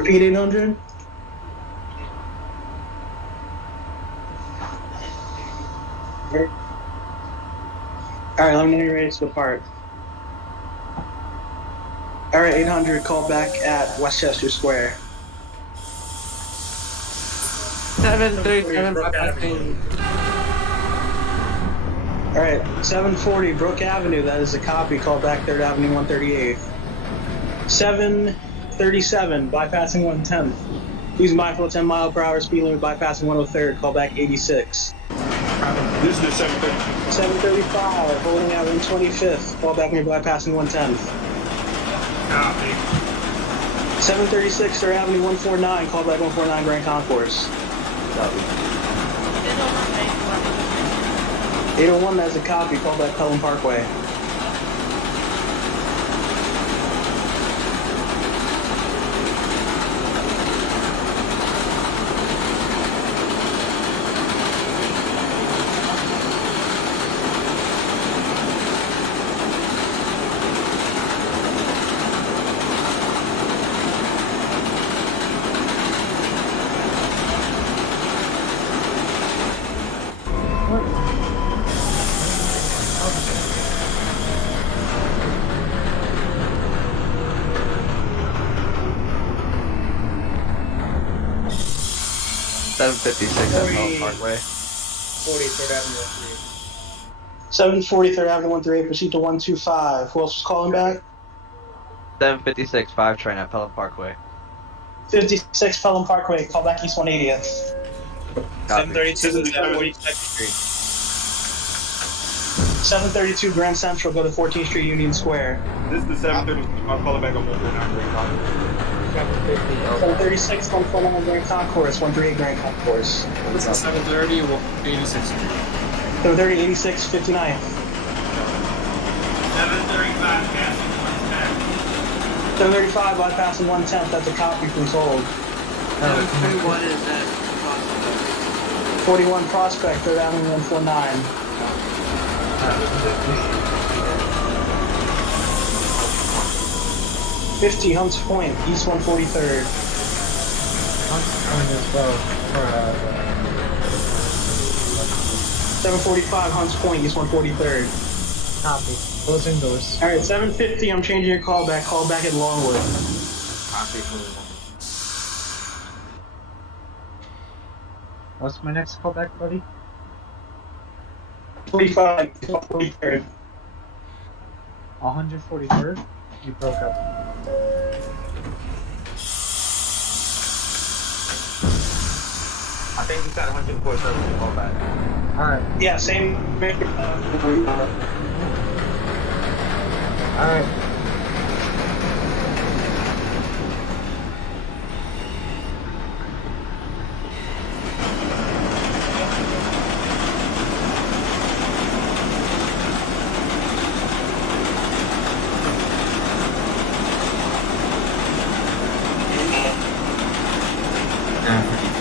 Repeat 800. Alright, let me know you're ready to depart. Alright, 800, call back at Westchester Square. 737 bypassing. Alright, 740 Brook Avenue, that is a copy, call back 3rd Avenue 138th. 737, bypassing 110th. Please mindful of 10 mile per hour speed limit, bypassing 103rd, call back 86. This is the 730. 735, holding out 125th, call back near bypassing 110th. Copy. 736 3rd Avenue 149, call back 149 Grand Concourse. Copy. 801, that's a copy, call back Pelham Parkway. Parkway. 43rd Avenue 138. 740 3rd Avenue 138, proceed to 125. Who else was calling back? 756 5 train at Pelham Parkway. 56 Pelham Parkway, call back East 180th. 732 This is is at the 42nd Street. 732 Grand Central, go to 14th Street Union Square. This is the 730. I'll call it back on 149 Grand Concourse. 736 149 Grand Concourse, 138 Grand Concourse. This is 730, 86 Street. 730 86 59th. 735 passing 110. 735 bypassing 110th, that's a copy, please hold. 721 is at 41 Prospect, 3rd Avenue 149. 50 Hunts Point, East 143rd. Hunts Point as well. 745 Hunts Point, East 143rd. Copy. Closing doors. Alright, 750, I'm changing your call back at Longwood. Copy. What's my next callback, buddy? 45, 143rd. 143rd? You broke up. I think we got 147 call back. Alright. Yeah, same. Alright.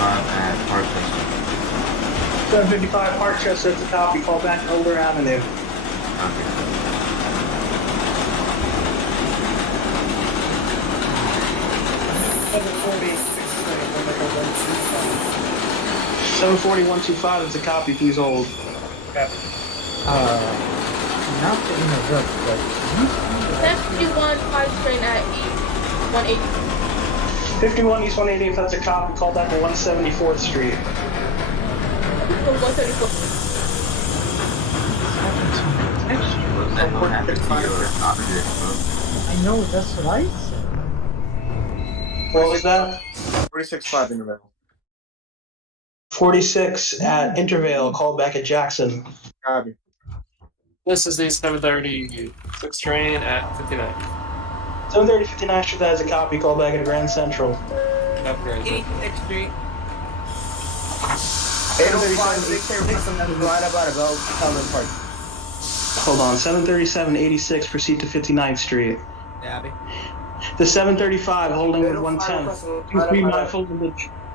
At Parkchester. 755 Parkchester, it's a copy, call back Over Avenue. Copy. 740 125, it's a copy, please hold. Not to interrupt, but... 71 5 train at East 180. 51 East 180th, that's a copy, call back at 174th Street. From 134. What happened to your operator? I know, that's what I said. What was that? 46.5 interval. 46 at Intervale, call back at Jackson. Copy. This is the 736 train at 59. 730 59 Street, that is a copy, call back at Grand Central. Upgrade. 86th Street. 737 right about to go Pelham Park. Hold on, 737 86, proceed to 59th Street. Abby. The 735 holding with 110. Please be mindful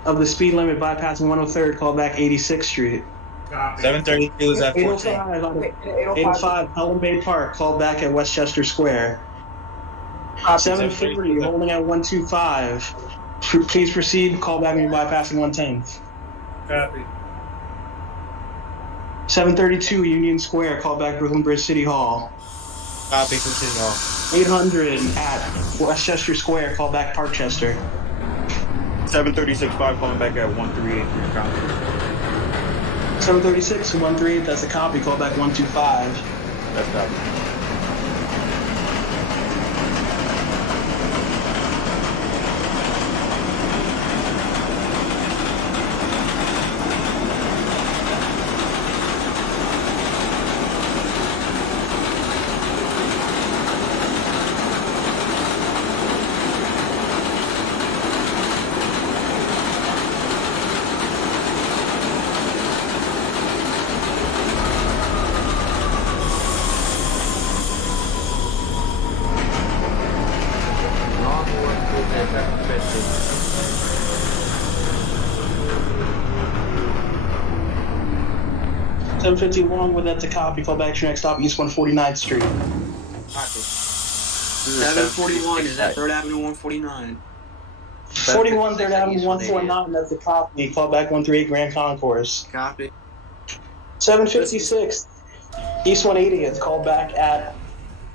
of the speed limit bypassing 103rd, call back 86th Street. 732 is at 14. 805 Pelham Bay Park, call back at Westchester Square. 740 holding at 125. Please proceed. Call back when you're bypassing 110th. Copy. 732 Union Square. Call back Brooklyn Bridge City Hall. Copy from City Hall. 800 at Westchester Square. Call back Parkchester. 736-5 calling back at 138. 736 138. That's a copy. Call back 125. That's copy. Long one, 750. 751 with that's a copy. Call back to your next stop, East 149th Street. Copy. 741 is at 3rd Avenue 149. 41 3rd Avenue 149. That's a copy. Call back 138 Grand Concourse. Copy. 756 East 180th. Call back at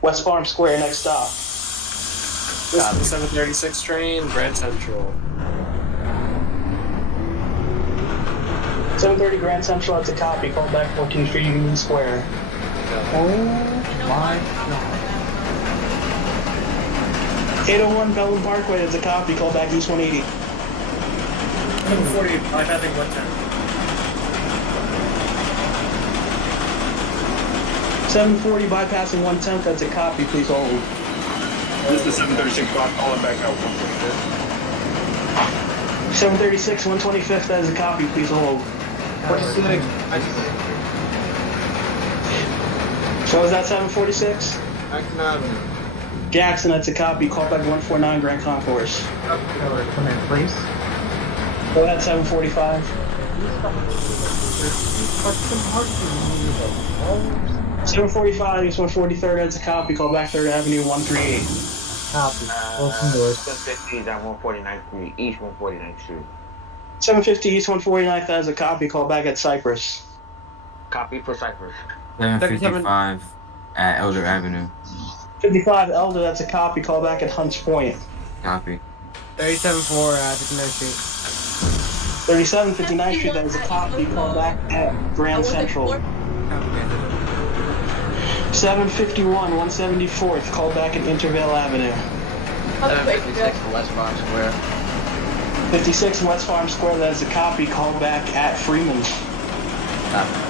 West Farm Square. Next stop. This is the 736 train, Grand Central. 730 Grand Central. That's a copy. Call back 14th Street Union Square. Oh my god. 801 Pelham Parkway. That's a copy. Call back East 180. 740, bypassing 110. 740 bypassing 110th. That's a copy. Please hold. This is 736-5 calling back at 125. 736 125th. That is a copy. Please hold. So is that 746? Jackson, that's a copy. Call back 149 Grand Concourse. Come in, please. Go ahead, 745. Fucking hard to 745 East 143rd, that's a copy. Call back 3rd Avenue 138. copy. Open doors. 750 is at 149th Street, East 149th Street. 750 East 149th, that is a copy. Call back at Cypress. Copy for Cypress. 755 at Elder Avenue. 55 Elder, that's a copy. Call back at Hunts Point. Copy. 37-4 at 59th Street. 37 59th Street, that is a copy. Call back at Grand Central. 751 174th, call back at Intervale Avenue. 756 West Farm Square. 56 West Farm Square, that is a copy. Call back at Freeman. Copy.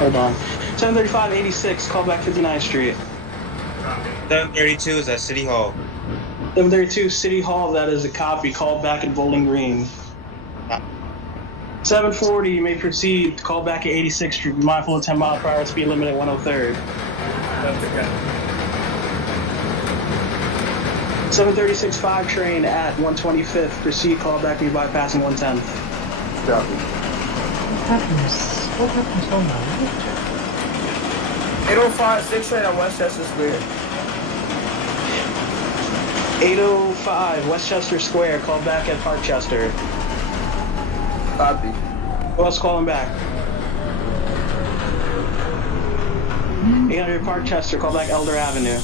Hold on. 735 86, call back 59th Street. 732 is at City Hall. 732 City Hall, that is a copy. Call back at Bowling Green. 740, you may proceed. Call back at 86th Street. Be mindful of 10 mile per hour speed limit at 103rd. That's okay. 736 5 train at 125th. Proceed. Call back when you're bypassing 110th. What happened so now? 805 6 train at Westchester Square. 805 Westchester Square. Call back at Parkchester. Copy. Who else calling back? 800 Parkchester. Call back Elder Avenue.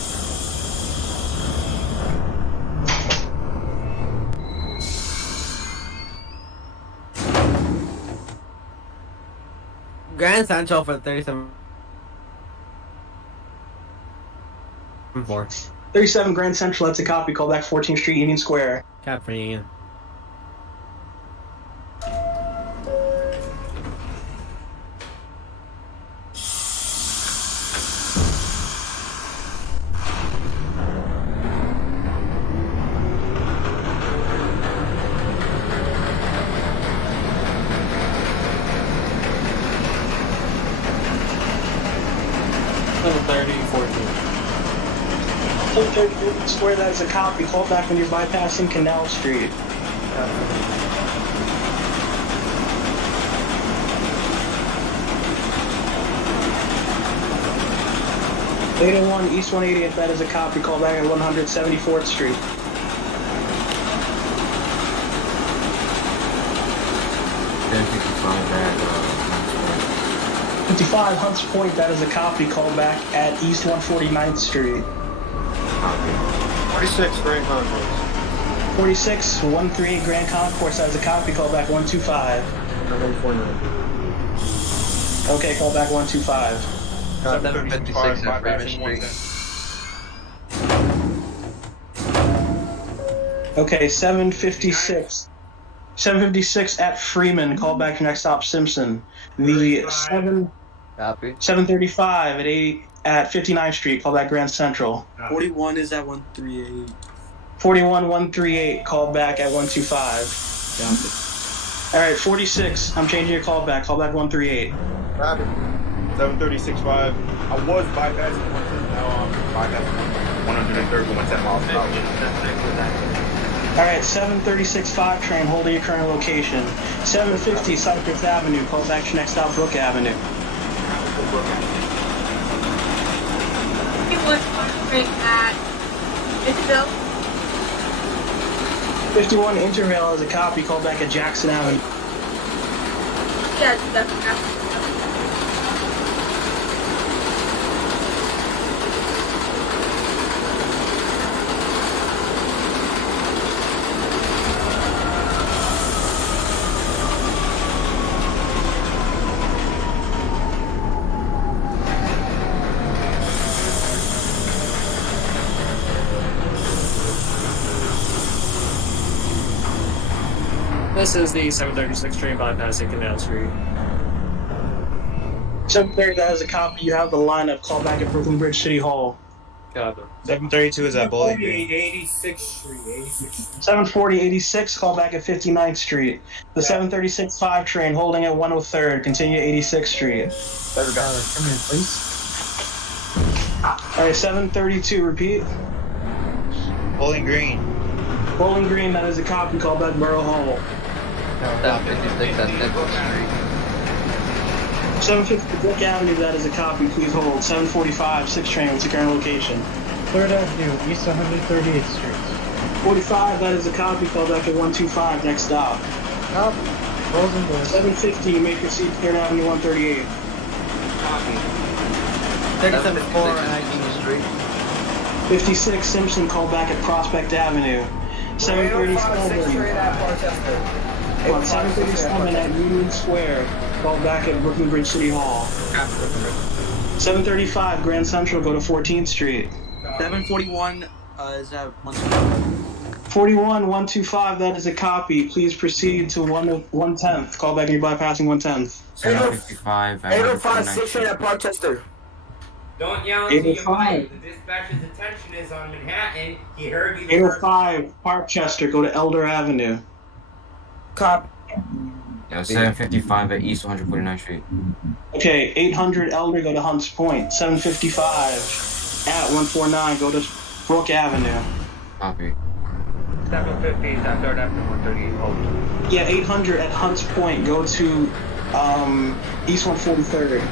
Grand Central for 37. 4. 37 Grand Central. That's a copy. Call back 14th Street Union Square. Cap for Union. 730 Square, that is a copy. Call back when you're bypassing Canal Street. 801 East 180th, that is a copy. Call back at 174th Street. Then 55 at 55 Hunts Point, that is a copy. Call back at East 149th Street. copy. 46 Grand Concourse. 46 138 Grand Concourse, that is a copy. Call back 125. 149. Okay, call back 125. 756 at Freeman Street. Okay, 756. 756 at Freeman. Call back to next stop Simpson. The 735 at 80 at 59th Street. Call back Grand Central. 41 is at 138. 41 138. Call back at 125. All right, 46. I'm changing your call back. Call back 138. 736.5. I was bypassing 110, now I'm bypassing 130 with 10 miles per hour. All right, 736-5 train holding your current location. 750 Cypress Avenue. Call back to next stop Brook Avenue. 51 train at Ususally. 51 Interrail is a copy. Call back at Jackson Avenue. Yeah, that's This is the 736 train bypassing Canal Street. 730, that is a copy. You have the lineup. Call back at Brooklyn Bridge City Hall. Copy. 732 is at Bowling Green. 86th Street. 86th. 740 86, call back at 59th Street. The 736-5 train holding at 103rd. Continue 86th Street. Come in, please. All right, 732, repeat. Bowling Green. Bowling Green, that is a copy. Call back Borough Hall. 756 at Nicholls Street. 750 Brook Avenue, that is a copy. Please hold. 745, 6 train. What's your current location? 3rd Avenue, East 138th Street. 45, that is a copy. Call back at 125. Next stop. Copy. Closing doors. 750, you may proceed to 3rd Avenue, 138. Copy. 774 at King Street. 56 Simpson, call back at Prospect Avenue. 737. Come on, 737 at Union Square. Call back at Brooklyn Bridge City Hall. 735 Grand Central, go to 14th Street. 741 is at 125. 41 125, that is a copy. Please proceed to 110th. Call back and you're bypassing 110th. 755 at 805 6 train at Parkchester. Don't yell into your 805. mic. The dispatcher's attention is on Manhattan. He heard you. 805 Parkchester, go to Elder Avenue. Cop. 755 at East 149th Street. Okay, 800 Elder, go to Hunts Point. 755 at 149, go to Brook Avenue. Copy. 750 is at 3rd Avenue, 138. Yeah, 800 at Hunts Point, go to East 143rd.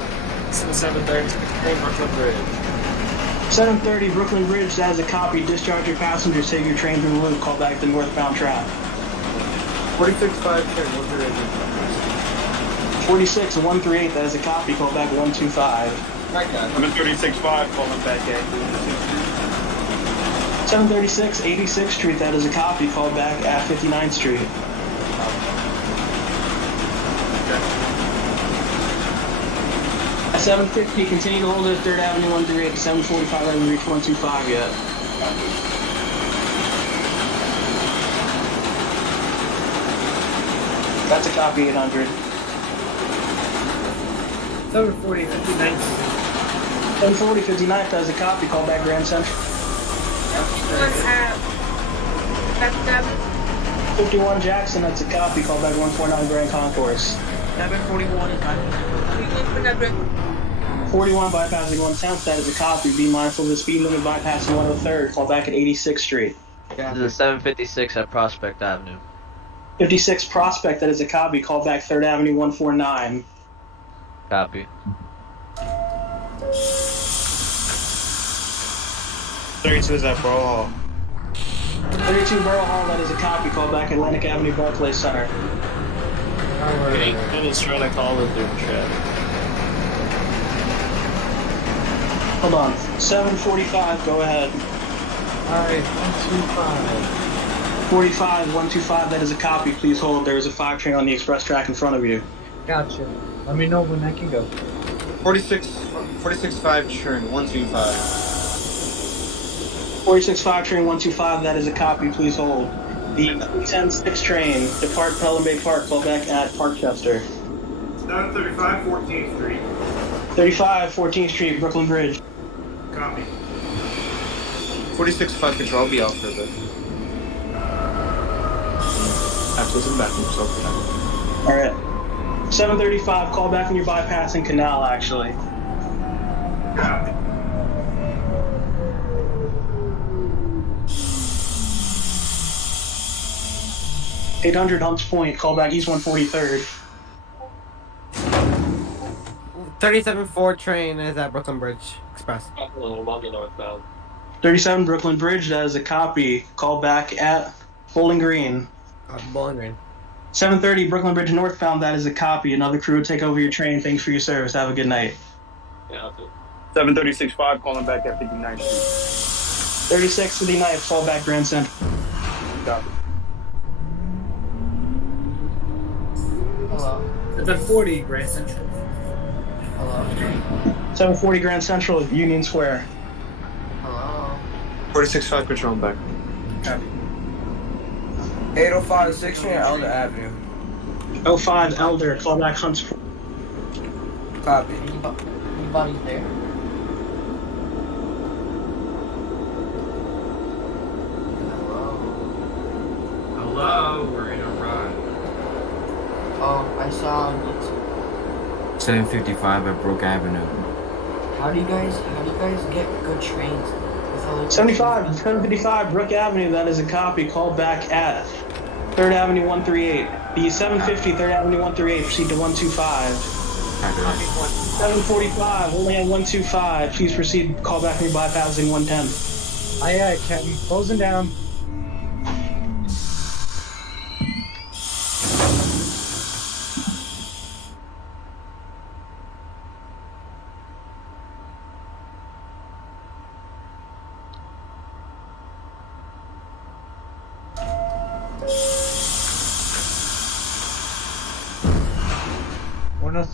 730 train Brooklyn Bridge. 730 Brooklyn Bridge, that is a copy. Discharge your passengers, take your train through the loop, call back the northbound track. 46.5 train, 138. 46 138, that is a copy, call back 125. I'm in 36.5, calling back at 736 86th Street, that is a copy, call back at 59th Street. At 750, continue to hold at 3rd Avenue 138. 745, I haven't reached 125 yet. That's a copy, 800. 740 59th. 740 59th, that's a copy, call back Grand Central. 51 at Jackson Avenue. 51 Jackson, that's a copy, call back 149 Grand Concourse. 741 is at 51 for that bridge. 41 bypassing 110th, that is a copy. Be mindful of the speed limit bypassing 103rd. Call back at 86th Street. This is a 756 at Prospect Avenue. 56 Prospect, that is a copy. Call back 3rd Avenue 149. Copy. 32 is at Borough Hall. 32 Borough Hall, that is a copy. Call back Atlantic Avenue Barclays Center. Okay, and it's trying to call with their trip. Hold on. 745, go ahead. Alright, 125. 45, 125, that is a copy. Please hold. There is a 5 train on the express track in front of you. Gotcha. Let me know when I can go. 46.5 churn, 125. 46-5 train 125, that is a copy. Please hold. The 10-6 train, depart Pelham Bay Park. Call back at Parkchester. 735 14th Street. 35, 14th Street, Brooklyn Bridge. Copy. 46.5 control, I'll be out for a bit. After some back so Alright. 735, call back when you're bypassing Canal, actually. Copy. $800 Hunts Point, call back East 143rd. 37-4 train is at Brooklyn Bridge Express. London northbound. 37 Brooklyn Bridge, that is a copy. Call back at Bowling Green. Bowling Green. 730 Brooklyn Bridge northbound, that is a copy. Another crew will take over your train. Thanks for your service. Have a good night. Yeah, I'll do. 736.5 calling back at 59th Street. 36 59th, fall back Grand Central. Copy. Hello. 740 Grand Central. Hello. 740 Grand Central, Union Square. Hello. 46.5 control back. 805 6th Street, Elder Avenue. 05 Elder, call back Hunts Point. Copy. Anybody there? Hello, we're in a run. Oh, I saw on YouTube. 755 at Brook Avenue. How do you guys get good trains with all the 75, 755 Brook Avenue, that is a copy. Call back at 3rd Avenue 138. The 750 3rd Avenue 138, proceed to 125. 745, only at 125. Please proceed, call back when you're bypassing 110. Aye, aye, Captain. Closing down.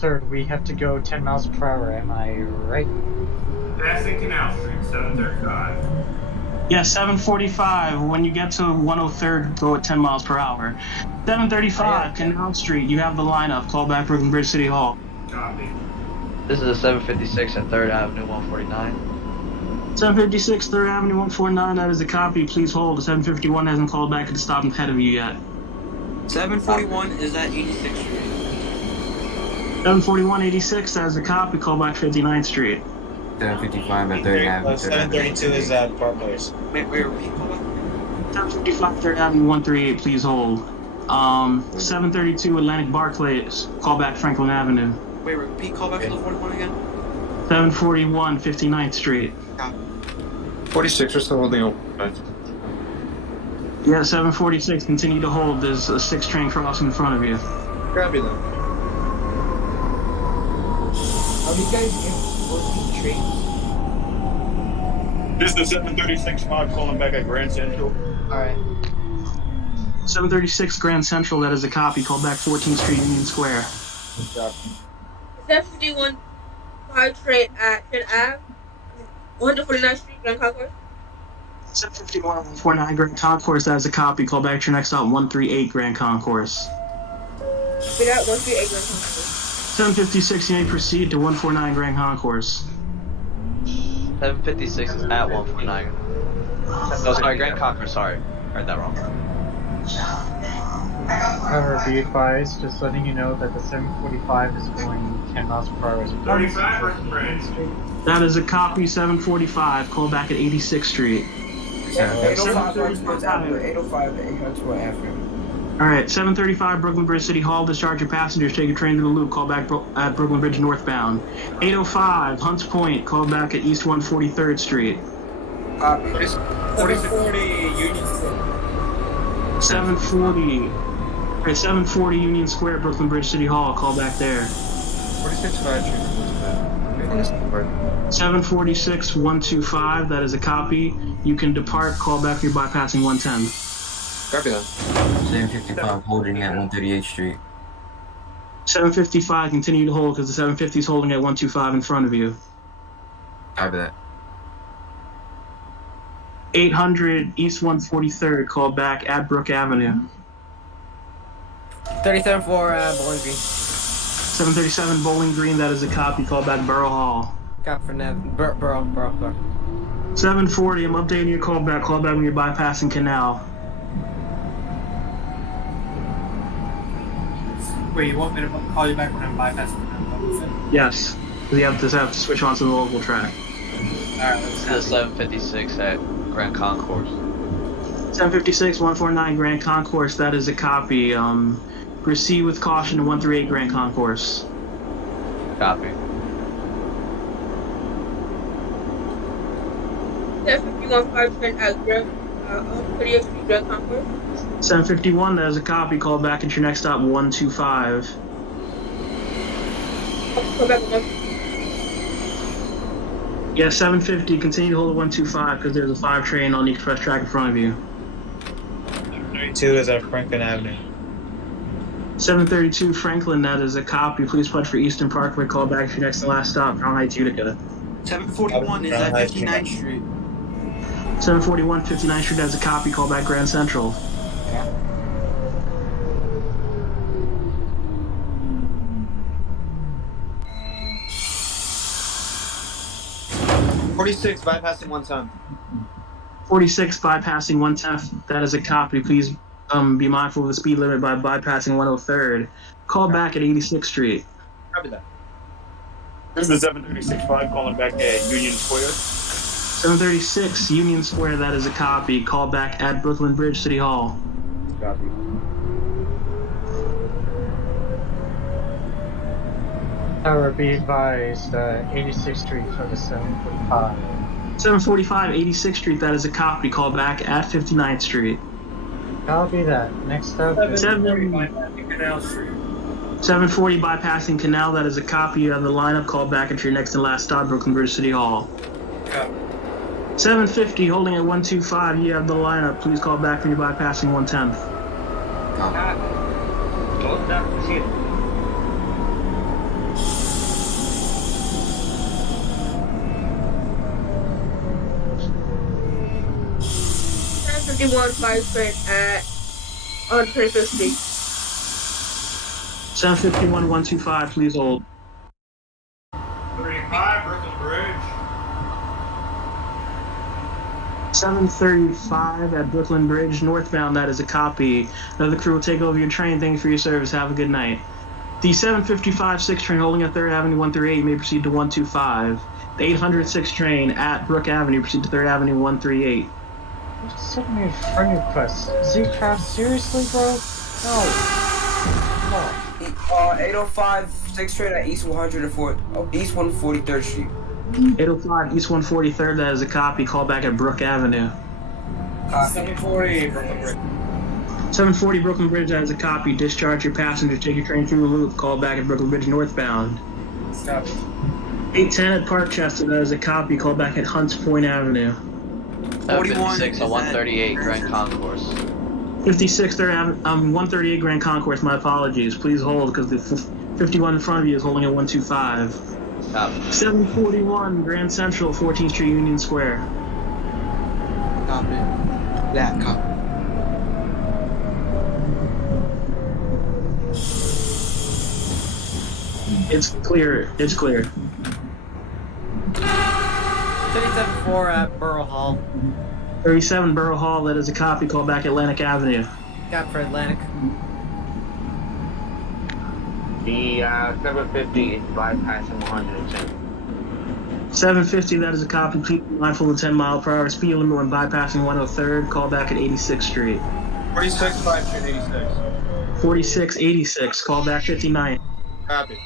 Third, we have to go 10 miles per hour, am I right? Passing Canal Street, 735. Yeah, 745. When you get to 103rd, go at 10 miles per hour. 735, Canal Street. You have the lineup. Call back Brooklyn Bridge City Hall. Copy. This is a 756 at 3rd Avenue 149. 756, 3rd Avenue 149. That is a copy. Please hold. 751 hasn't called back to stop ahead of you yet. 741 is at 86th Street. 741, 86. That is a copy. Call back 59th Street. 755 at 3rd Avenue. 732 is at Barclays. Wait, repeat, call back. 755, 3rd Avenue 138. Please hold. 732 Atlantic Barclays. Call back Franklin Avenue. Wait, repeat, call back for the 41 again? 741, 59th Street. 46 are still holding open. Yeah, 746. Continue to hold. There's a 6 train crossing in front of you. Grab you then. How do you guys get working trains? This is the 736.5 calling back at Grand Central. Alright. 736 Grand Central, that is a copy. Call back 14th Street, Union Square. 751 5 train at 10 Ave. 149th Street, Grand Concourse. 751 149 Grand Concourse, that is a copy. Call back to your next stop, 138 Grand Concourse. Wait out, 138 Grand Concourse. 756, you may proceed to 149 Grand Concourse. 756 is at 149. Oh, sorry, Grand Concourse, sorry. Heard that wrong. However, be advised, just letting you know that the 745 is going 10 miles per hour. 35 Brooklyn Bridge. That is a copy 745. Call back at 86th Street. 805 Huntsville Avenue. 805 Huntsville Avenue. Alright, 735 Brooklyn Bridge City Hall. Discharge your passengers. Take a train to the loop. Call back at Brooklyn Bridge northbound. 805 Hunts Point. Call back at East 143rd Street. 4040 Union Square. 740. Alright, 740 Union Square, Brooklyn Bridge City Hall. Call back there. 46 5 746 125. That is a copy. You can depart. Call back when you're bypassing 110. Copy that. 755 holding at 138th Street. 755. Continue to hold because the 750 is holding at 125 in front of you. Copy that. 800 East 143rd. Call back at Brook Avenue. 37 for Bowling Green. 737 Bowling Green. That is a copy. Call back Borough Hall. Copy for Nav. Borough. 740. I'm updating your call back. Call back when you're bypassing Canal. Wait, you want me to call you back when I'm bypassing the Yes. You have to switch on to the local track. Alright, This is 756 at Grand Concourse. 756 149 Grand Concourse. That is a copy. Proceed with caution to 138 Grand Concourse. Copy. 751 5 train at Grand 38th Street Grand Concourse. 751. That is a copy. Call back at your next stop 125. Come back with Yeah, 750. Continue to hold at 125 because there's a 5 train on the express track in front of you. 32 is at Franklin Avenue. 732 Franklin. That is a copy. Please pledge for Eastern Parkway. Call back at your next and last stop, Crown Heights, Utica. 741 is at 59th Street. 741 59th Street. That's a copy. Call back Grand Central. 46 bypassing 110. 46 bypassing 110th. That is a copy. Please be mindful of the speed limit by bypassing 103rd. Call back at 86th Street. Copy that. This is 736-5 calling back at Union Square. 736 Union Square. That is a copy. Call back at Brooklyn Bridge City Hall. Copy. However, be advised, 86th Street for the 745. 745 86th Street. That is a copy. Call back at 59th Street. Copy that. Next up is 740 bypassing Canal. That is a copy. You have the lineup. Call back at your next and last stop, Brooklyn Bridge City Hall. 750 holding at 125. You have the lineup. Please call back when you're bypassing 110th. One 5 train at on 25th Street. 751 125. Please hold. 35 Brooklyn Bridge. 735 at Brooklyn Bridge northbound. That is a copy. Another crew will take over your train. Thank you for your service. Have a good night. The 755 6 train holding at 3rd Avenue 138 may proceed to 125. The 806 train at Brook Avenue proceed to 3rd Avenue 138. sent me a friend request. Z-Craft, seriously, bro? No. 805 6th Street at East 143rd Street. 805 East 143rd. That is a copy. Call back at Brook Avenue. 740 Brooklyn Bridge. 740 Brooklyn Bridge. That is a copy. Discharge your passengers. Take your train through the loop. Call back at Brooklyn Bridge northbound. Stop. 810 at Parkchester. That is a copy. Call back at Hunts Point Avenue. 756 on 138 Grand Concourse. 56 138 Grand Concourse. My apologies. Please hold because the 51 in front of you is holding at 125. 741 Grand Central, 14th Street, Union Square. Copy. That copy. It's clear. It's clear. 37-4 at Borough Hall. 37 Borough Hall. That is a copy. Call back Atlantic Avenue. Got for Atlantic. The 750 is bypassing 110. 750, that is a copy. Please be mindful of the 10 mile per hour speed limit when bypassing 103rd. Call back at 86th Street. 46, 5 train 86. 4686, call back 59. Copy.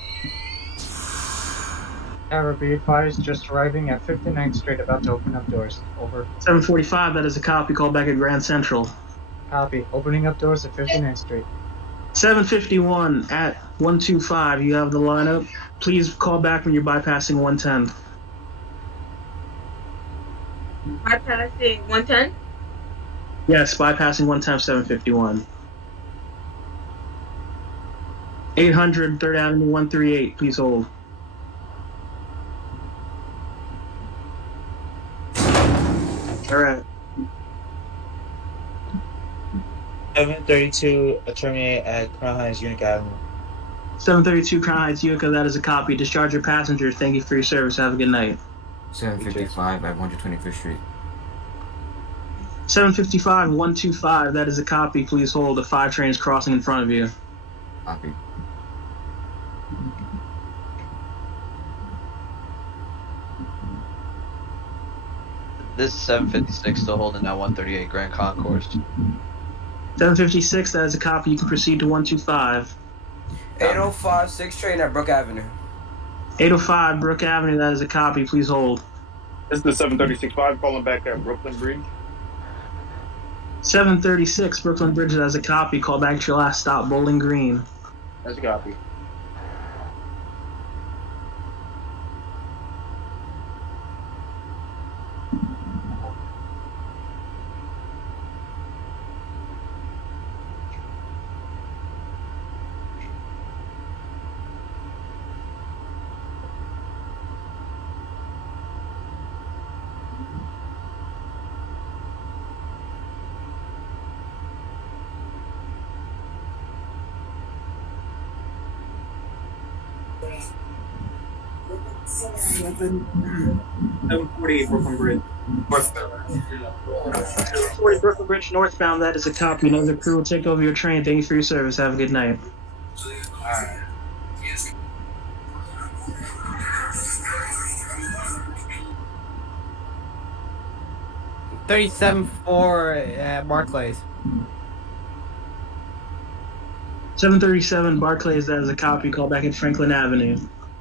Tower, be advised, just arriving at 59th Street, about to open up doors. Over. 745, that is a copy. Call back at Grand Central. Copy. Opening up doors at 59th Street. 751 at 125, you have the lineup. Please call back when you're bypassing 110. Bypassing 110. Yes, bypassing 110, 751. 800 3rd Avenue 138, please hold. All right. 732 terminate at Crown Heights, Unique Avenue. 732 Crown Heights, Utica, that is a copy. Discharge your passengers. Thank you for your service. Have a good night. 755 at 125th Street. 755 125, that is a copy. Please hold. The 5 train is crossing in front of you. Copy. This is 756 still holding that 138 Grand Concourse. 756, that is a copy. You can proceed to 125. 805 6 train at Brook Avenue. 805 Brook Avenue, that is a copy. Please hold. This is the 736-5 calling back at Brooklyn Bridge. 736 Brooklyn Bridge, that is a copy. Call back at your last stop, Bowling Green. That's a copy. Seven 748 Brooklyn Bridge. 40 Brooklyn Bridge northbound, that is a copy. Another crew will take over your train. Thank you for your service. Have a good night. Alright. Barclays. 737 Barclays, that is a copy. Call back at Franklin Avenue.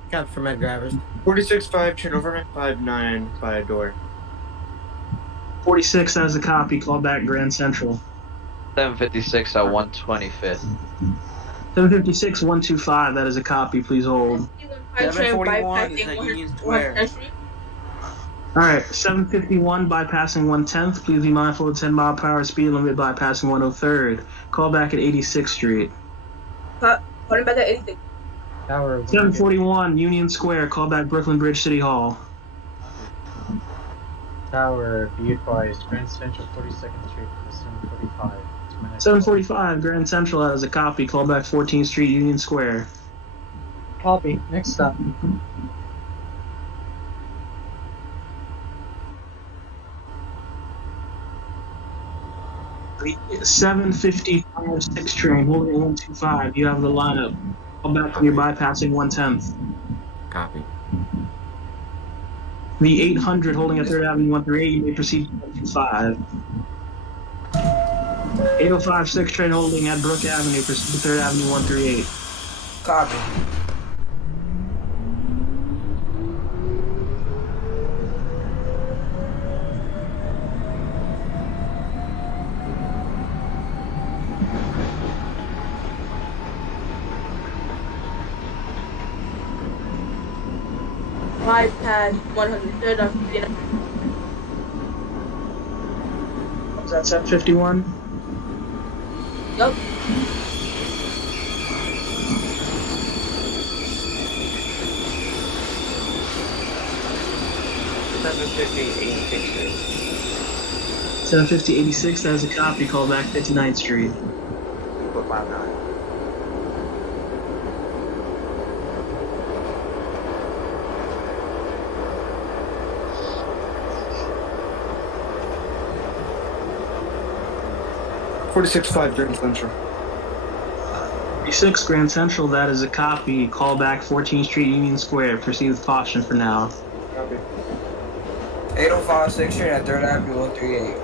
Got for med drivers. 46-5, turn over 59 by door. 46, that is a copy. Call back Grand Central. 756 at 125th. 756 125, that is a copy. Please hold. 741 is at Union Square. Alright, 751 bypassing 110th. Please be mindful of 10 mile per hour speed limit bypassing 103rd. Call back at 86th Street. What about the 86? Tower. 741 Union Square. Call back Brooklyn Bridge City Hall. Tower, be advised, Grand Central 42nd Street for 745. 745 Grand Central, that is a copy. Call back 14th Street Union Square. Copy. Next stop. The 755 6 train holding 125. You have the lineup. Call back when you're bypassing 110th. Copy. The 800 holding at 3rd Avenue 138. You may proceed to 125. 805 6 train holding at Brook Avenue. Proceed to 3rd Avenue 138. Copy. Bypass 103rd on 59. Was that 751? Yup. $750-86. 750-86, that is a copy. Call back 59th Street. Put 59. $46.5 Grand Central. 36 Grand Central, that is a copy. Call back 14th Street, Union Square. Proceed with caution for now. Copy. 805 6th Street at 3rd Avenue 138.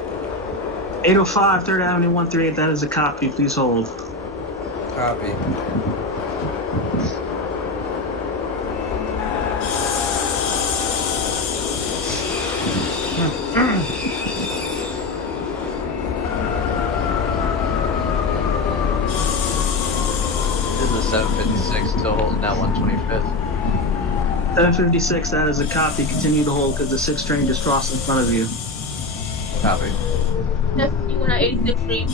805 3rd Avenue 138, that is a copy. Please hold. Copy. This is the 756 still holding at 125th. 756, that is a copy. Continue to hold because the 6th train just crossed in front of you. Copy. 751 at 86th Street.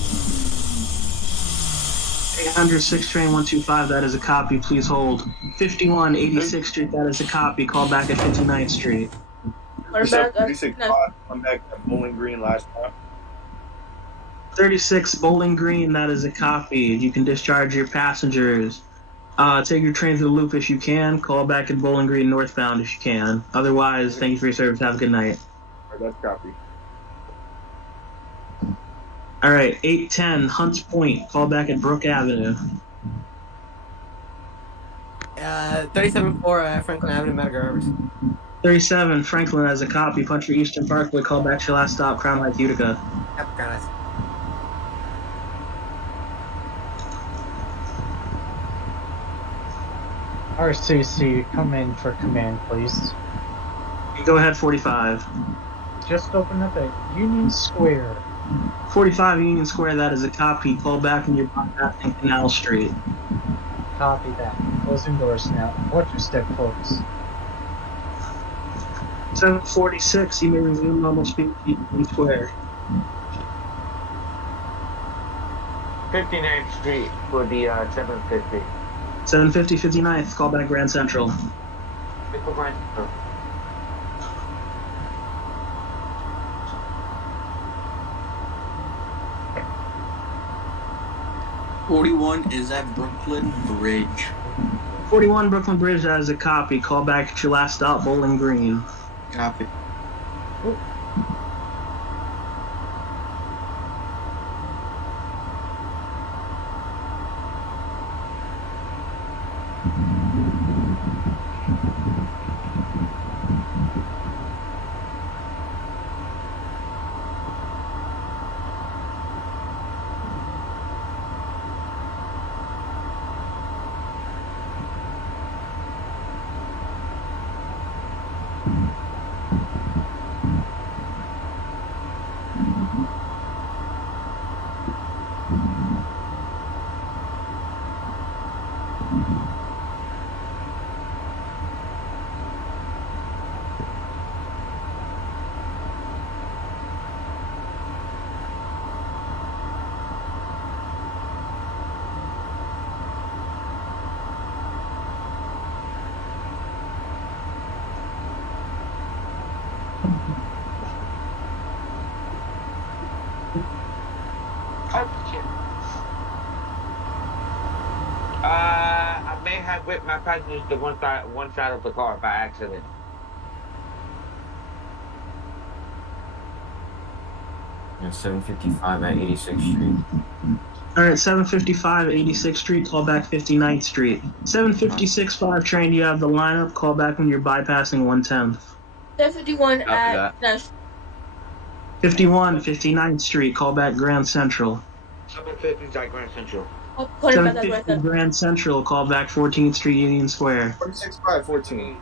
800 6th train 125, that is a copy. Please hold. 51 86th Street, that is a copy. Call back at 59th Street. Or back at 36 come back to Bowling Green last time. 36 Bowling Green, that is a copy. You can discharge your passengers. Take your train to the loop if you can. Call back at Bowling Green northbound if you can. Otherwise, thank you for your service. Have a good night. Alright, that's copy. All right, 810 Hunts Point. Call back at Brook Avenue. 37-4 Franklin Avenue, Medgar Evers. 37 Franklin as a copy. Punch for Eastern Parkway. Call back to your last stop, Crown Heights, Utica. Yep, got it. RCC, come in for command, please. Go ahead, 45. Just open up at Union Square. 45 Union Square, that is a copy. Call back when you're bypassing Canal Street. Copy that. Closing doors now. Watch your step, folks. 746, you may resume normal speed to Union Square. 59th Street for the 750. 750 59th, call back Grand Central. Nickel Grand Central. .41 is at Brooklyn Bridge. 41 Brooklyn Bridge, that is a copy. Call back at your last stop, Bowling Green. Copy. I may have whipped my passengers to one side of the car by accident. Yeah, 755 at 86th Street. Alright, 755 86th Street, call back 59th Street. 756 5 train, you have the lineup. Call back when you're bypassing 110th. 751 Copy at that. 51 59th Street, call back Grand Central. 750 is at Grand Central. calling back at 750 Grand Grand Central, call back 14th Street, Union Square. 46-5-14.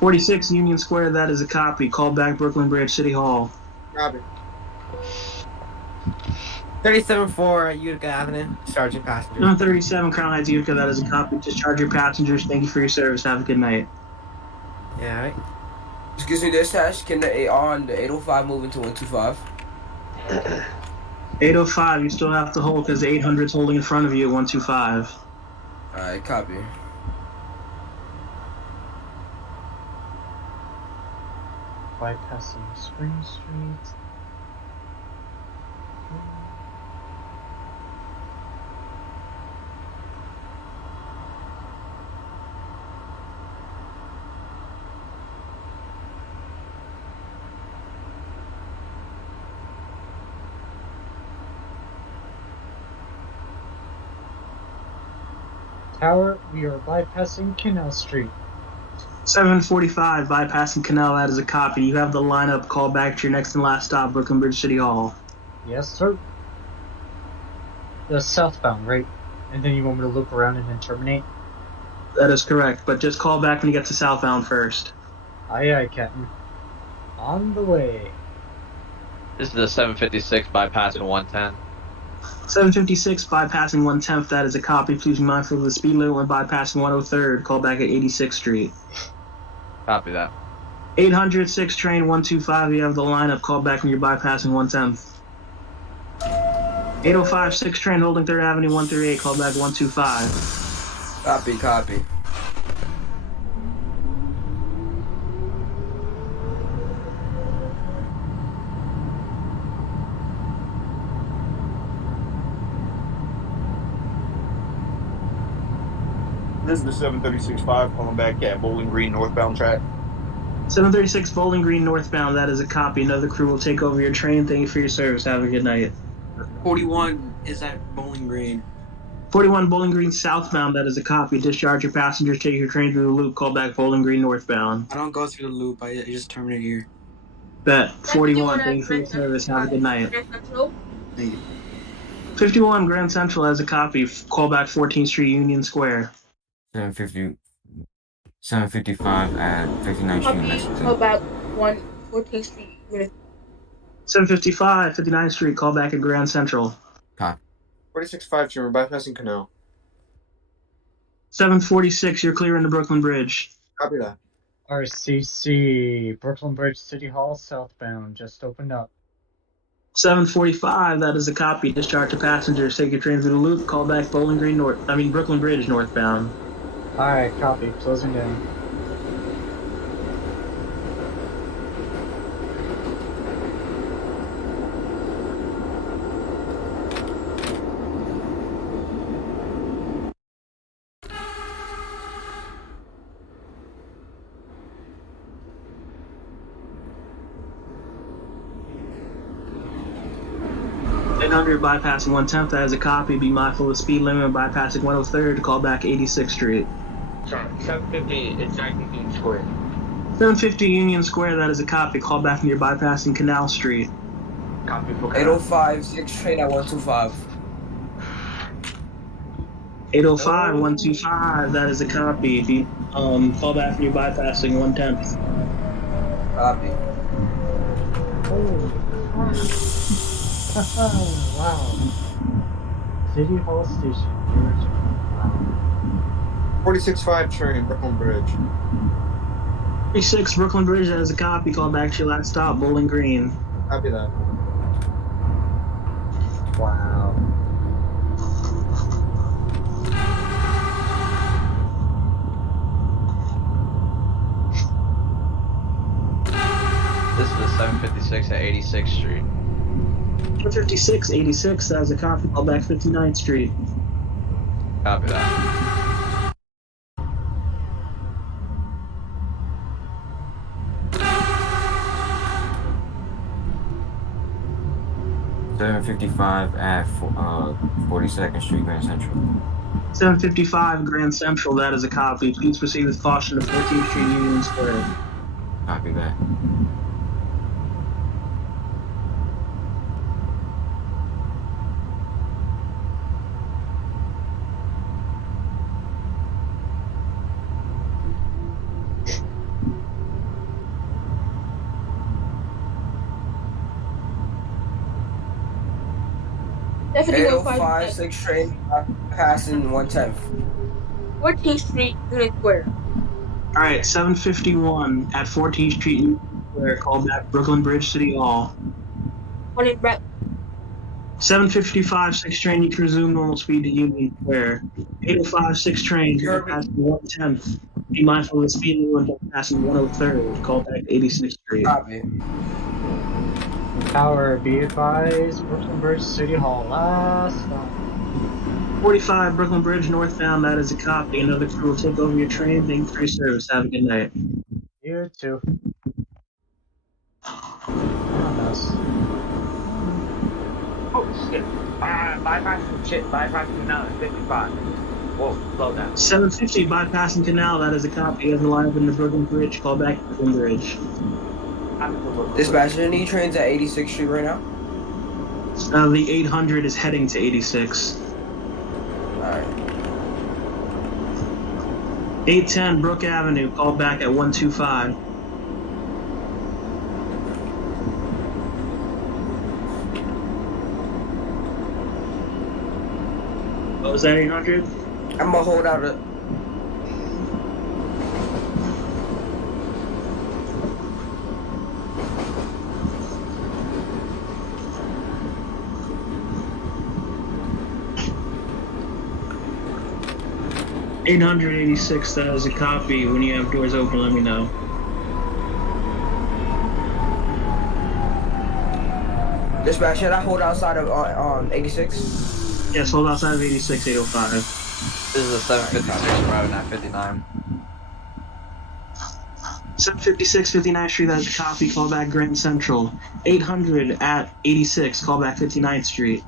46 Union Square, that is a copy. Call back Brooklyn Bridge City Hall. Copy. 37-4 Utica Avenue, Sergeant Passenger. 137 Crown Heights, Utica, that is a copy. Discharge your passengers. Thank you for your service. Have a good night. Yeah, right. Excuse me, dispatch. Can the 805 move into 125? 805, you still have to hold because the 800's holding in front of you at 125. Alright, copy. Bypassing Spring Street. Tower, we are bypassing Canal Street. 745, bypassing Canal, that is a copy. You have the lineup, call back to your next and last stop, Brooklyn Bridge City Hall. Yes, sir. The southbound, right? And then you want me to loop around and then terminate? That is correct, but just call back when you get to southbound first. Aye, aye, Captain. On the way. This is the 756 bypassing 110. 756, bypassing 110th, that is a copy. Please be mindful of the speed limit when bypassing 103rd. Call back at 86th Street. Copy that. 806 train 125, you have the lineup, call back when you're bypassing 110th. 805 6 train holding 3rd Avenue 138, call back 125. Copy, copy. This is the 736-5 calling back at Bowling Green northbound track. 736 Bowling Green northbound, that is a copy. Another crew will take over your train. Thank you for your service. Have a good night. 41 is at Bowling Green. 41 Bowling Green southbound, that is a copy. Discharge your passengers, take your train through the loop, call back Bowling Green northbound. I don't go through the loop, I just terminate here. Bet. 41, thank you for your service. Have a good night. Thank you. 51 Grand Central has a copy. Call back 14th Street Union Square. 755 at 59th Street, Copy, Lexington. call back 14th Street. 755 59th Street, call back at Grand Central. 46-5, Jim, we're bypassing Canal. 746, you're clearing the Brooklyn Bridge. Copy that. RCC, Brooklyn Bridge City Hall southbound, just opened up. 745, that is a copy. Discharge to passengers, take your train through the loop, call back Brooklyn Bridge northbound. Alright, copy, closing down. Bypassing 110th, that is a copy. Be mindful of the speed limit. Bypassing 103rd, call back 86th Street. Sorry, 750 is Union Square. 750 Union Square, that is a copy. Call back when you're bypassing Canal Street. Copy for 805, 6 train at 125. 805 125, that is a copy. Be call back when you're bypassing 110th. Copy. Wow. City Hall Station. 46-5, train, Brooklyn Bridge. 36 Brooklyn Bridge, that is a copy. Call back to your last stop, Bowling Green. Copy that. Wow. This is the 756 at 86th Street. 56 86, that is a copy. Call back 59th Street. Copy that. $755 at 42nd Street, Grand Central. 755 Grand Central, that is a copy. Please proceed with caution to 14th Street Union Square. Copy that. Definitely 805, 6 train passing 110th. 14th Street, Union Square. Alright, 751 at 14th Street Union Square. Call back Brooklyn Bridge City Hall. Morning, Brett. 755 6 train, you can resume normal speed to Union Square. 805 6 train, you're passing 110th. Be mindful of the speed limit when passing 103rd. Call back 86th Street. Copy. Tower, be advised, Brooklyn Bridge City Hall, last stop. 45 Brooklyn Bridge northbound, that is a copy. Another crew will take over your train. Thank you for your service. Have a good night. You too. Nice. Oh shit. Bypassing shit. Bypassing another 55. Whoa, slow down. 750 bypassing canal, that is a copy. You have the line up in the Brooklyn Bridge, call back to Brooklyn Bridge. Dispatch, any trains at 86th Street right now? The 800 is heading to 86. Alright. 810 Brook Avenue, call back at 125. What was that, 800? I'm gonna hold out a... $886, that is a copy. When you have doors open, let me know. Dispatch, should I hold outside of 86? Yes, hold outside of 86, 805. This is a 756 arriving at 59. 756 59th Street, that is a copy. Call back Grand Central. 800 at 86, call back 59th Street.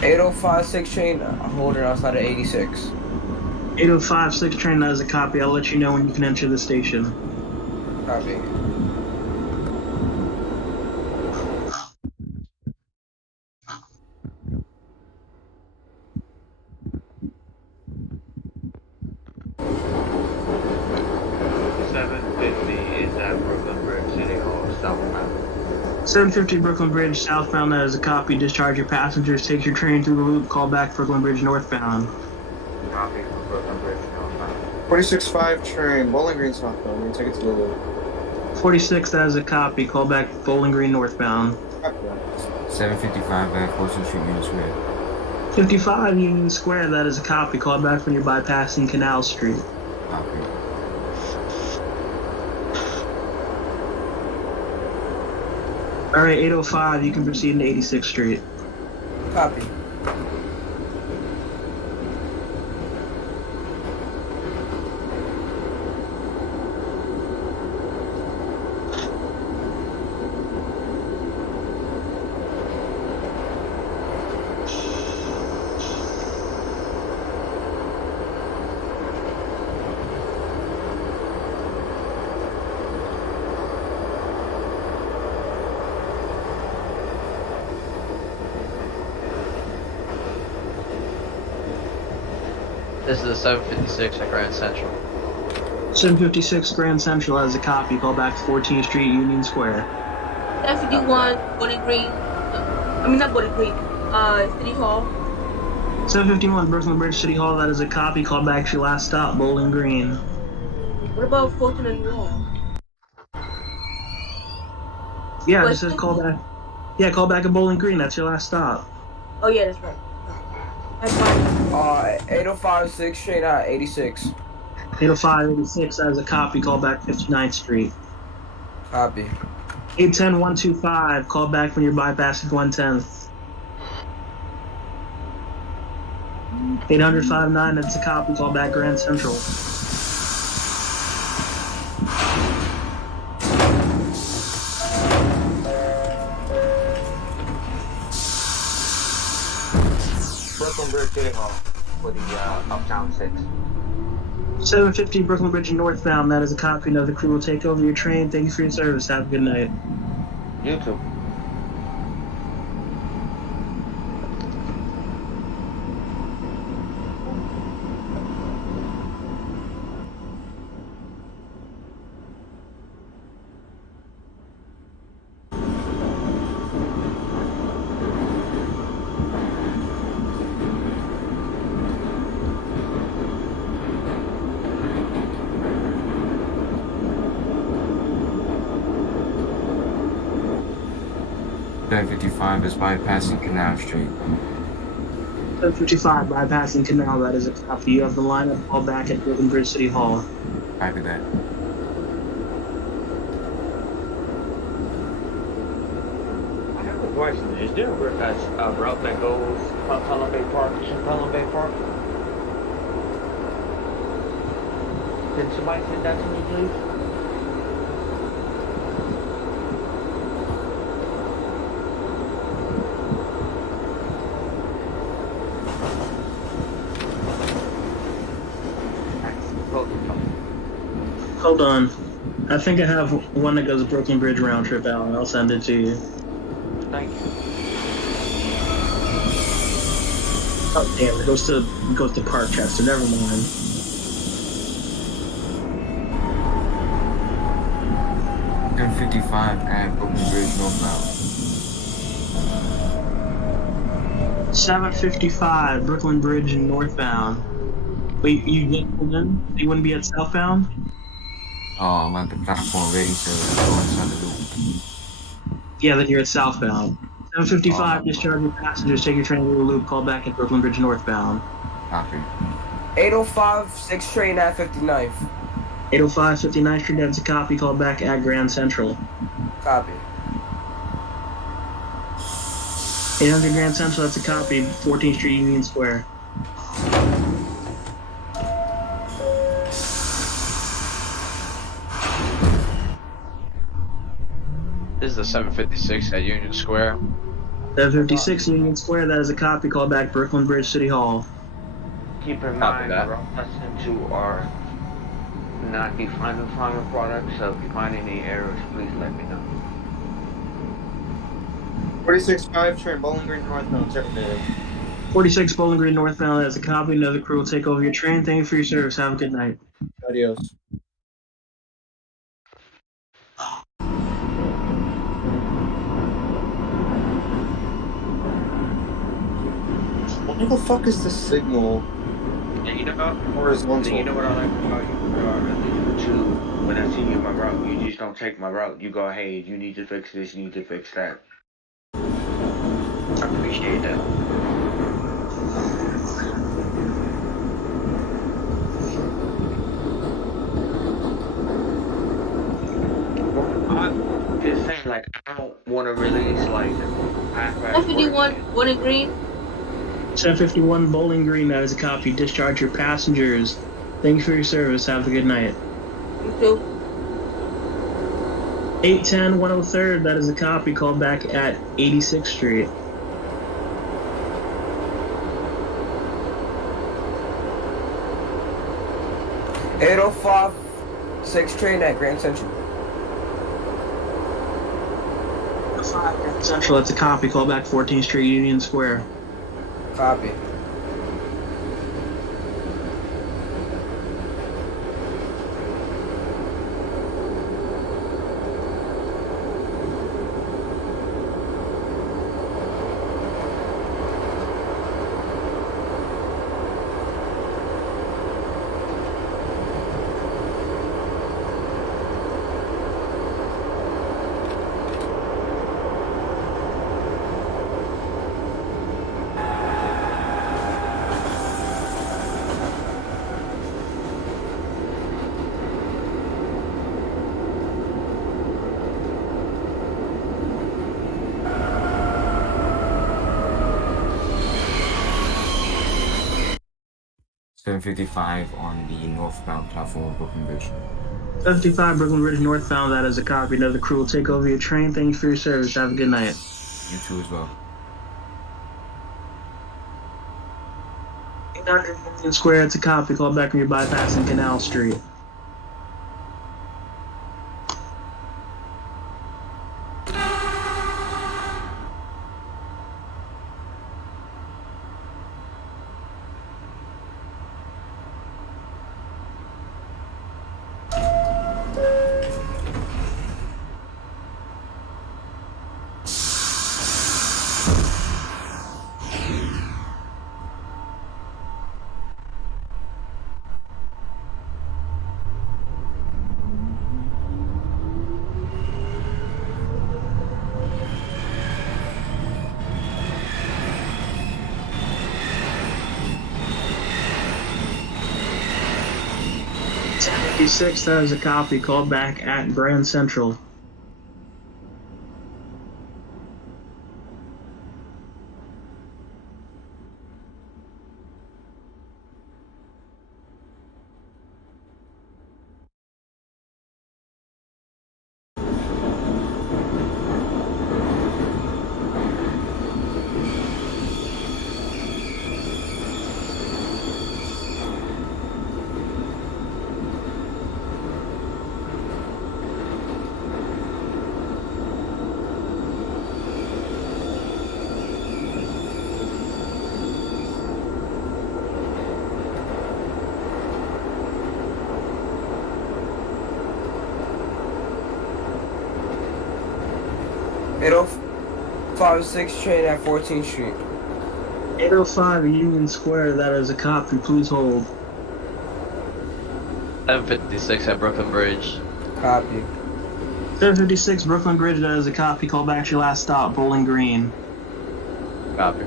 '805 train holding outside of 86. 805 6 train, that is a copy. I'll let you know when you can enter the station. Copy. Is at Brooklyn Bridge City Hall, southbound. 750 Brooklyn Bridge southbound, that is a copy. Discharge your passengers, take your train through the loop, call back Brooklyn Bridge northbound. Copy from Brooklyn Bridge southbound. 46-5 train, Bowling Green southbound. We'll take it to the loop. 46, that is a copy. Call back Bowling Green northbound. 755 back, Folsom Street, Union Square. 55 Union Square, that is a copy. Call back when you're bypassing Canal Street. Copy. Alright, 805, you can proceed into 86th Street. Copy. This is a 756 at Grand Central. 756 Grand Central has a copy. Call back to 14th Street, Union Square. 751 Bowling Green. I mean, not Bowling Green. City Hall. 751 Brooklyn Bridge City Hall, that is a copy. Call back to your last stop, Bowling Green. What about Fulton and Wall? Yeah, But- it says call back. Yeah, call back at Bowling Green. That's your last stop. Oh yeah, that's right. I found 805 6 train at 86. 805 86, that is a copy. Call back 59th Street. Copy. 810 125, call back when you're bypassing 110th. 800 59, that's a copy. Call back Grand Central. Brooklyn Bridge City Hall for the Uptown 6. 750 Brooklyn Bridge northbound, that is a copy. Another crew will take over your train. Thank you for your service. Have a good night. You too. Back 55 is bypassing Canal Street. 755 bypassing Canal, that is a copy. You have the lineup. Call back at Brooklyn Bridge City Hall. Copy that. there a route that goes from Pelham Bay Park to Pelham Bay Park? Can somebody send that to me, please? Hold on. I think I have one that goes Brooklyn Bridge round trip out. I'll send it to you. Thank you. Oh damn! It goes to Parkchester. Never mind. $7.55 at Brooklyn Bridge northbound. 7:55 Brooklyn Bridge northbound. Wait, you get pulled in? You wouldn't be at southbound? Oh, I'm at the platform ready to go inside the loop. Yeah, then you're at southbound. 7:55, discharge your passengers, take your train to the loop, call back at Brooklyn Bridge northbound. Copy. 805, 6 train at 59th. 805 59th Street, that's a copy, call back at Grand Central. Copy. 800 Grand Central, that's a copy, 14th Street, Union Square. This is the 756 at Union Square. 756 Union Square, that is a copy, call back Brooklyn Bridge City Hall. Keep in mind, the routes I sent you are not the final product, so if you find any errors, please let me know. 46-5, train Bowling Green northbound, terminated. 46 Bowling Green northbound, that is a copy, another crew will take over your train. Thank you for your service, have a good night. Adios. What the fuck is this signal? And you know, horizontal. You know what I like about you? Too, when I see you my route, you just don't take my route. You go, hey, you need to fix this, you need to fix that. I appreciate that. I'm just saying, like, I don't want to release, like, half-ass 151, one in green. 751 Bowling Green, that is a copy. Discharge your passengers. Thank you for your service. Have a good night. You too. 810 103rd, that is a copy. Call back at 86th Street. $805, 6 train at Grand Central. Grand Central, that's a copy. Call back 14th Street, Union Square. Copy. $7.55 on the northbound platform of Brooklyn Bridge. 755 Brooklyn Bridge northbound, that is a copy. Another crew will take over your train. Thank you for your service. Have a good night. You too as well. 800 Union Square, it's a copy. Call back when you're bypassing Canal Street. Six, that is a copy. Call back at Grand Central. 8056 train at 14th Street. 805 Union Square, that is a copy, please hold. 756 at Brooklyn Bridge. Copy. 756 Brooklyn Bridge, that is a copy, call back to your last stop, Bowling Green. Copy.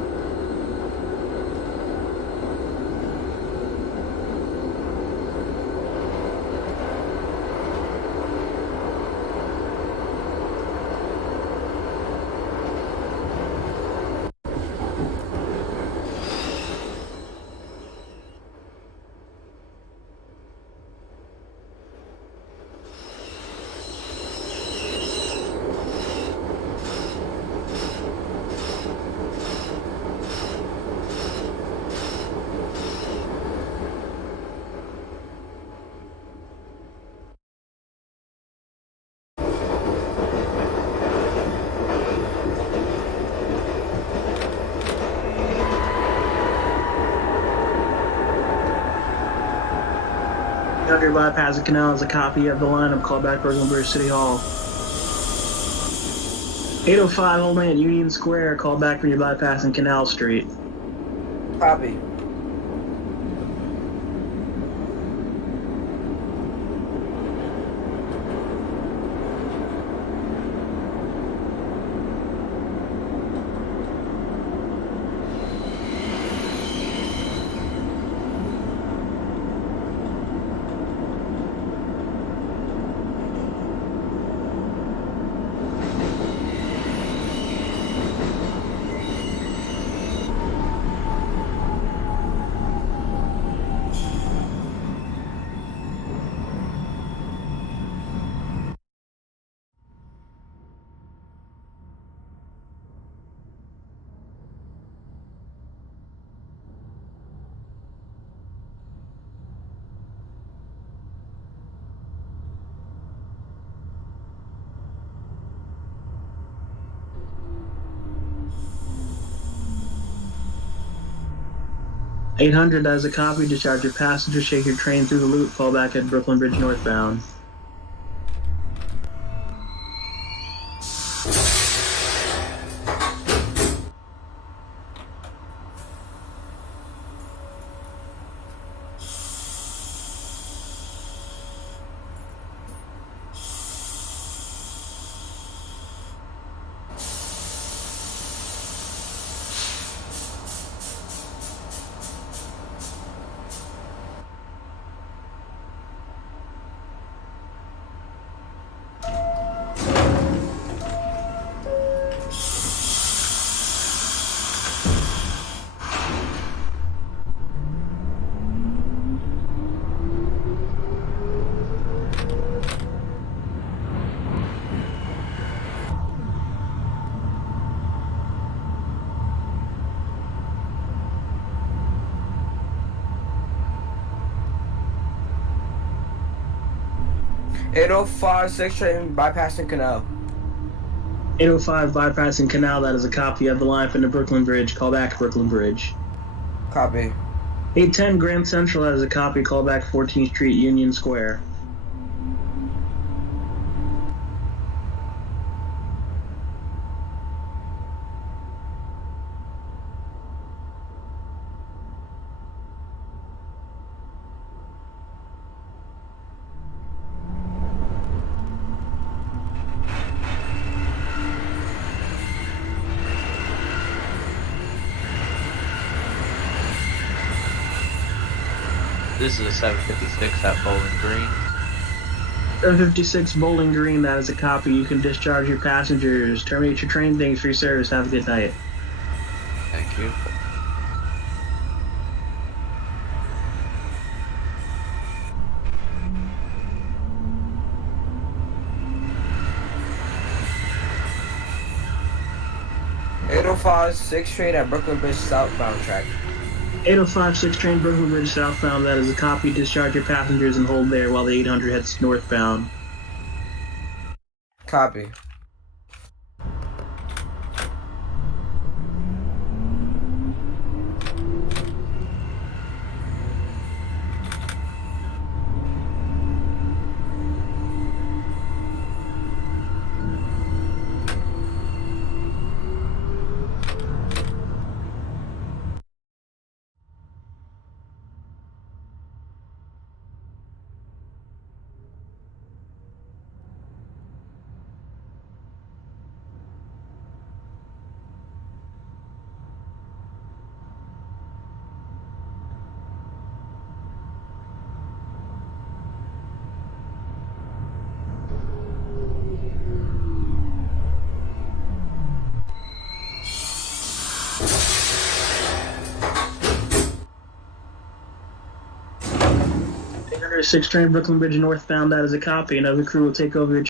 Under bypassing canal is a copy of the lineup, call back Brooklyn Bridge City Hall. 805 holding at Union Square, call back when you're bypassing Canal Street. Copy. $800 as a copy, discharge your passenger, shake your train through the loop, fall back at Brooklyn Bridge northbound. $805 train bypassing canal. 805 bypassing canal, that is a copy of the line from the Brooklyn Bridge, call back Brooklyn Bridge. Copy. 810 Grand Central, that is a copy, call back 14th Street, Union Square. This is a 756 at Bowling Green. 756 Bowling Green, that is a copy. You can discharge your passengers. Terminate your train. Thanks for your service. Have a good night. Thank you. $805 train at Brooklyn Bridge southbound track. 8056 train Brooklyn Bridge southbound, that is a copy. Discharge your passengers and hold there while the 800 heads northbound. Copy. 6 train Brooklyn Bridge northbound. That is a copy. Another crew will take over your